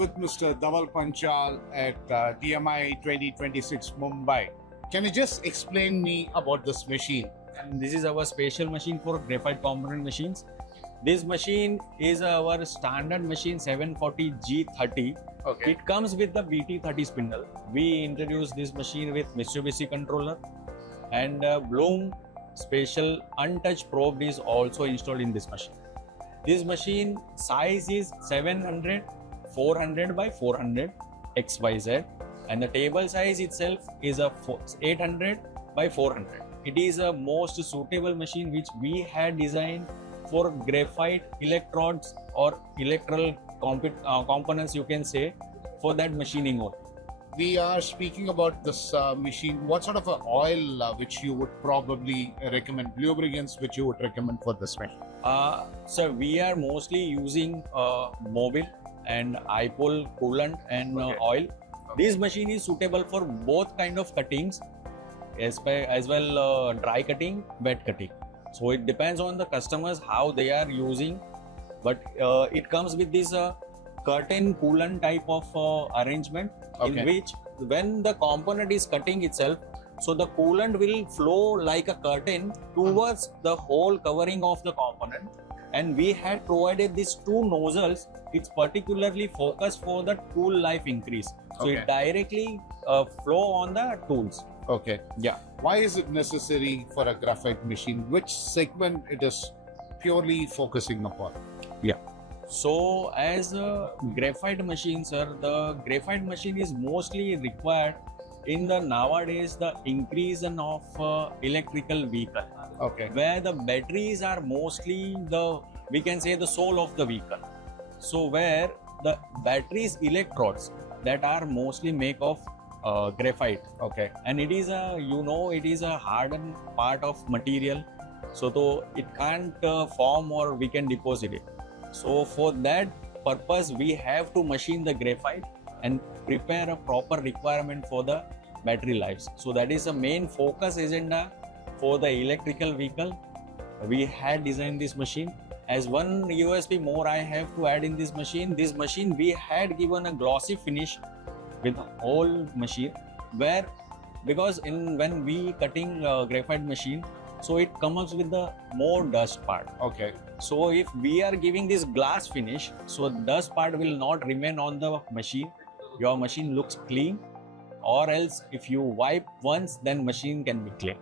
with Mr. Dhaval Panchal at DMI 2026 Mumbai. Can you just explain me about this machine? And this is our special machine for graphite component machines. This machine is our standard machine 740G30. Okay. It comes with the BT30 spindle. We introduced this machine with Mitsubishi controller, and Bloom special untouched probe is also installed in this machine. This machine size is 700 400 by 400 XYZ, and the table size itself is a 800 by 400. It is a most suitable machine which we had designed for graphite electrodes or electrical components, you can say, for that machining only. We are speaking about this machine. What sort of a oil which you would probably recommend, lubricants which you would recommend for this machine? So we are mostly using mobile and IPOL coolant and oil. This machine is suitable for both kind of cuttings, as well dry cutting, wet cutting. So it depends on the customers how they are using, but it comes with this curtain coolant type of arrangement, in which when the component is cutting itself, so the coolant will flow like a curtain towards the whole covering of the component. And we had provided these two nozzles. It's particularly focused for the tool life increase. So it directly flow on the tools. Okay. Yeah. Why is it necessary for a graphite machine? Which segment it is purely focusing upon? Yeah. So as a graphite machine, sir, the graphite machine is mostly required in the nowadays the increase of electrical vehicle. Okay. Where the batteries are mostly the, we can say, the soul of the vehicle. So where the batteries electrodes that are mostly made of graphite. Okay. And it is a, it is a hardened part of material. So though it can't form or we can deposit it. So for that purpose, we have to machine the graphite and prepare a proper requirement for the battery lives. So that is the main focus agenda for the electrical vehicle. We had designed this machine. As one USP more I have to add in this machine, we had given a glossy finish with the whole machine, where because when we cutting graphite machine, so it comes with the more dust part. Okay. So if we are giving this glass finish, so dust part will not remain on the machine. Your machine looks clean, or else if you wipe once, then machine can be clean.